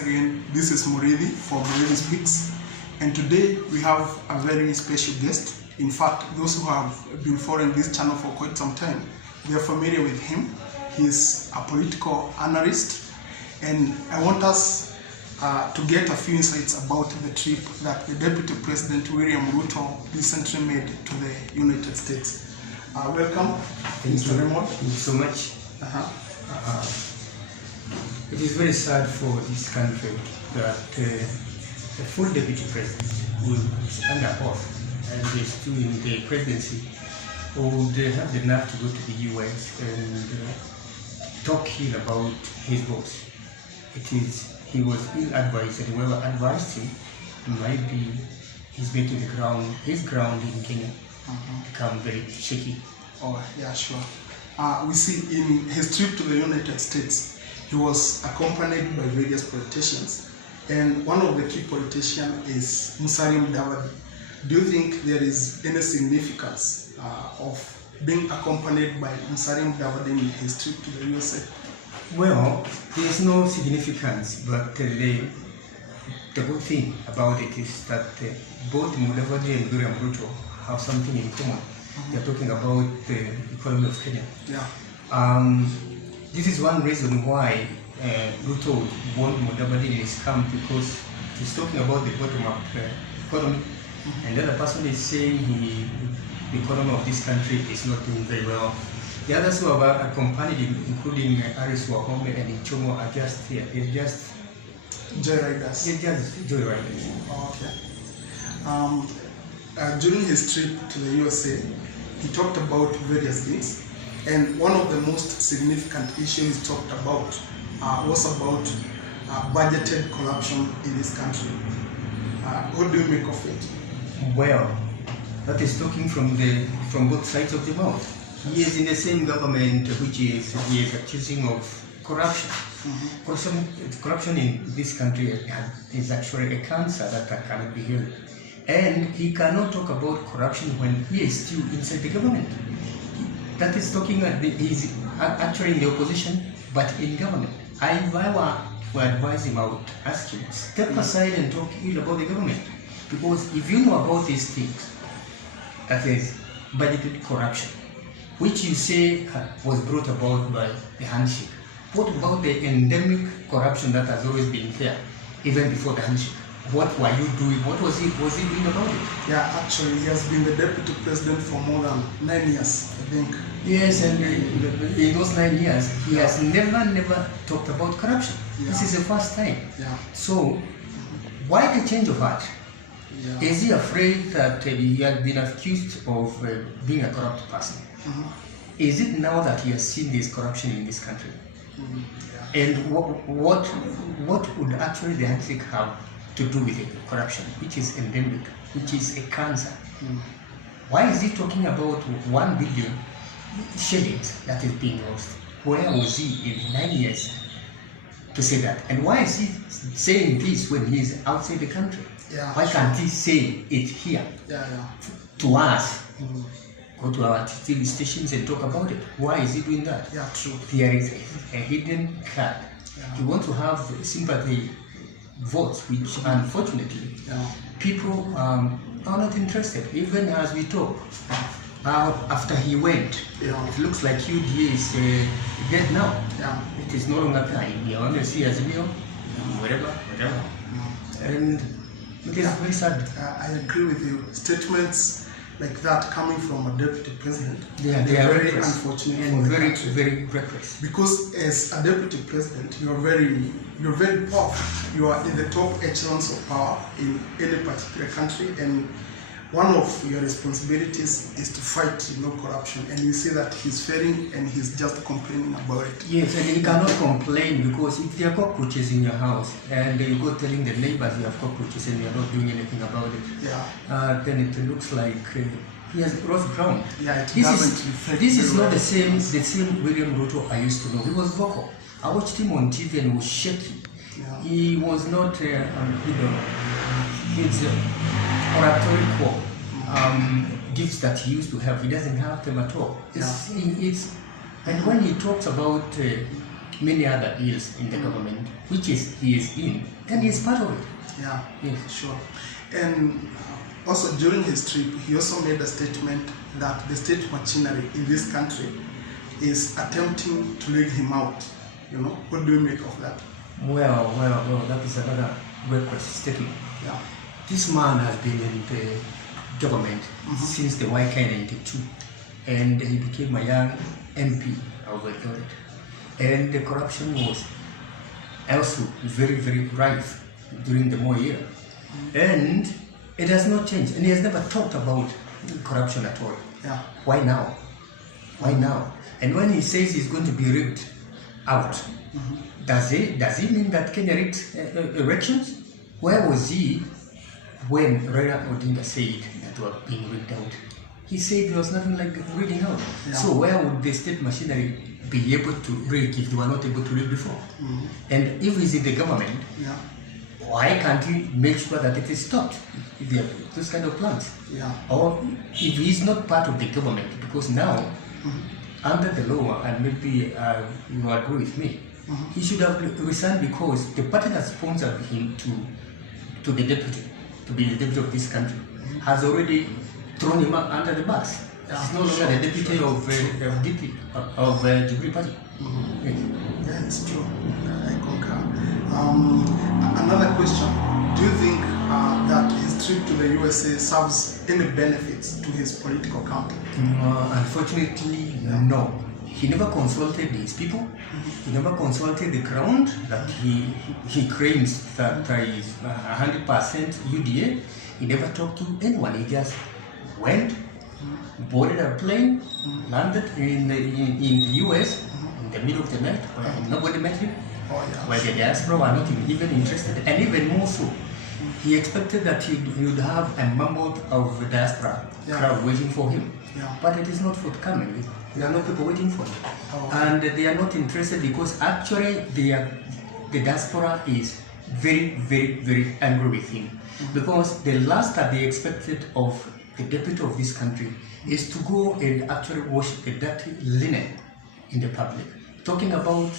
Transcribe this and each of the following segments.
Again, this is Murithi from Murithi Speaks, and today we have a very special guest. In fact, those who have been following this channel for quite some time, they are familiar with him. He's a political analyst, and I want us to get a few insights about the trip that the Deputy President William Ruto recently made to the United States. Welcome, Mr. Raymond. Thank you so much. It is very sad for this country that the full deputy president who is under oath and is still in the presidency would have the nerve to go to the US and talk ill about his boss. He was ill-advised, and whoever advised him might be he's making his ground in Kenya become very shaky. Oh, yeah, sure. We see in his trip to the United States, he was accompanied by various politicians, and one of the key politicians is Musalia Mudavadi. Do you think there is any significance of being accompanied by Musalia Mudavadi in his trip to the USA? Well, there is no significance, but the good thing about it is that both Mudavadi and William Ruto have something in common. They are talking about the economy of Kenya. Yeah. This is one reason why Ruto won Mudavadi in his camp, because he's talking about the bottom-up economy, and the other person is saying the economy of this country is not doing very well. The others who have accompanied him, including Aris Wahome and Ichomo, are just here. They're just joyriders. They're just joyriders. Oh, okay. During his trip to the USA, he talked about various things. And one of the most significant issues he talked about was about budgeted corruption in this country. What do you make of it? Well, that is talking from both sides of the mouth. He is in the same government he is accusing of corruption. Corruption in this country is actually a cancer that cannot be healed. And he cannot talk about corruption when he is still inside the government. That is talking, he's actually in the opposition, but in government. If I were to advise him, I would ask him, step aside and talk ill about the government. Because if you know about these things, that is budgeted corruption, which you say was brought about by the handshake, what about the endemic corruption that has always been there, even before the handshake? What were you doing? What was he doing about it? Yeah, actually, he has been the deputy president for more than 9 years, I think. Yes, and in those 9 years, he has never talked about corruption. Yeah. This is the first time. Yeah. So, why the change of heart? Yeah. Is he afraid that he had been accused of being a corrupt person? Is it now that he has seen this corruption in this country? Yeah. And what would actually the handshake have to do with it, corruption, which is endemic, which is a cancer? Why is he talking about 1 billion shillings that is being lost? Where was he in 9 years to say that? And why is he saying this when he is outside the country? Yeah, why can't he say it here to us? Go to our TV stations and talk about it. Why is he doing that? Yeah, true. There is a hidden card. He wants to have sympathy votes, which unfortunately people are not interested. Even as we talk, after he went, it looks like UDA is dead now. It is no longer there. You only see as real, whatever. And it is very sad. I agree with you. Statements like that coming from a deputy president, they are very unfortunate and very reckless. Because as a deputy president, you're very powerful. You are in the top echelons of power in any particular country, and one of your responsibilities is to fight corruption. And you see that he's failing, and he's just complaining about it. Yes, and he cannot complain, because if there are cockroaches in your house and you go telling the neighbors you have cockroaches and you're not doing anything about it, then it looks like he has lost ground. Yeah, this is not the same William Ruto I used to know. He was vocal. I watched him on TV and he was shaky. He was not, his oratorical gifts that he used to have, he doesn't have them at all. And when he talks about many other ills in the government, which is he is in, then he is part of it. Yeah, Yes. sure. And also during his trip, he also made a statement that the state machinery in this country is attempting to lead him out. You know, what do you make of that? Well, that is another great statement. Yeah. This man has been in the government since the YK92, and he became a young MP of the government. And the corruption was also very, very rife during the Moi era. And it has not changed, and he has never talked about corruption at all. Yeah. Why now? Why now? And when he says he's going to be rigged out, does he mean that Kenya rigged elections? Where was he when Raila Odinga said that we are being rigged out? He said there was nothing like rigging out. Yeah. So where would the state machinery be able to rig if they were not able to rig before? And if he's in the government, Yeah. why can't he make sure that it is stopped if there are those kind of plans? Yeah. Or if he's not part of the government, because now, under the law, and maybe you agree with me, he should have resigned because the party that sponsored him to the deputy, to be the deputy of this country, has already thrown him up under the bus. Yeah, He's no longer the deputy of Jubilee Party. Yes. Yeah, it's true. I concur. Another question. Do you think that his trip to the USA serves any benefits to his political campaign? Unfortunately, no. He never consulted his people. He never consulted the ground that he claims that is 100% UDA. He never talked to anyone. He just went, boarded a plane, landed in the US in the middle of the night, where nobody met him, where the diaspora were not even interested, and even more so, he expected that he would have a mammoth of the diaspora crowd waiting for him. But it is not forthcoming. There are no people waiting for him. And they are not interested because actually the diaspora is very, very, very angry with him. Because the last that they expected of the deputy of this country is to go and actually wash the dirty linen in the public. Talking about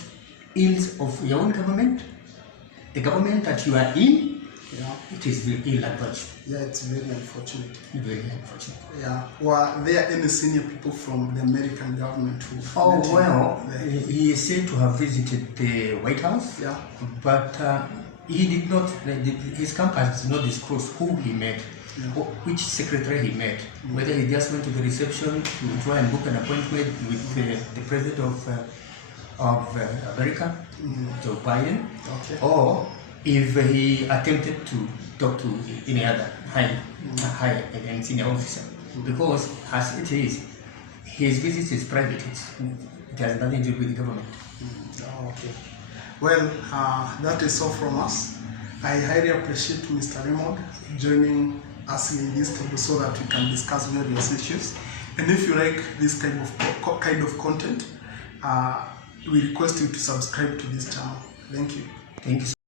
ills of your own government, the government that you are in, it is very ill-advised. Yeah, it's very unfortunate. Very unfortunate. Yeah. Were there any senior people from the American government who? Oh, well, he is said to have visited the White House, but he did not, his campus did not disclose who he met, or which secretary he met, whether he just went to the reception to try and book an appointment with the president of America, Joe Biden, or if he attempted to talk to any other high and senior officer. Because as it is, his visit is private, it has nothing to do with the government. Okay. Well, that is all from us. I highly appreciate Mr. Raymond joining us in this table so that we can discuss various issues. And if you like this kind of content, we request you to subscribe to this channel. Thank you. Thank you.